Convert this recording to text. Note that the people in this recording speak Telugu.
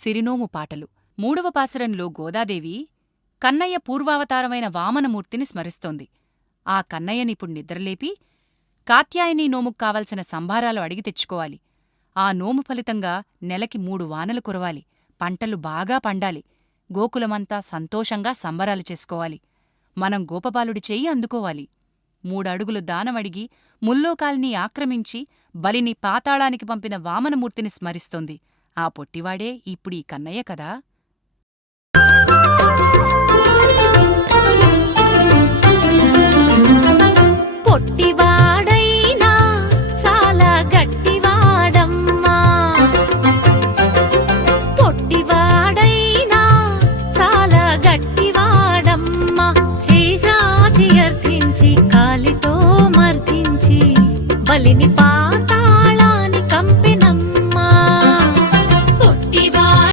సిరినోము పాటలు. 3వ పాసురంలో గోదాదేవి కన్నయ్య పూర్వావతారమైన వామనమూర్తిని స్మరిస్తోంది. ఆ కన్నయ్యనిప్పుడు నిద్రలేపి కాత్యాయనీ నోముకు కావలసిన సంభారాలు అడిగి తెచ్చుకోవాలి. ఆ నోము ఫలితంగా నెలకి 3 వానలు కురవాలి, పంటలు బాగా పండాలి, గోకులమంతా సంతోషంగా సంబరాలు చేసుకోవాలి. మనం గోపబాలుడి చెయ్యి అందుకోవాలి. 3 అడుగులు దానమడిగి ముల్లోకాల్ని ఆక్రమించి బలిని పాతాళానికి పంపిన వామనమూర్తిని స్మరిస్తోంది. ఆ పొట్టివాడే ఇప్పుడీ కన్నయ్య కదా. పొట్టివాడైనా చాలా గట్టివాడమ్మా, పొట్టివాడైనా చాలా గట్టివాడమ్మా, చేజాచి అర్థించి కాలితో మర్దించి బలిని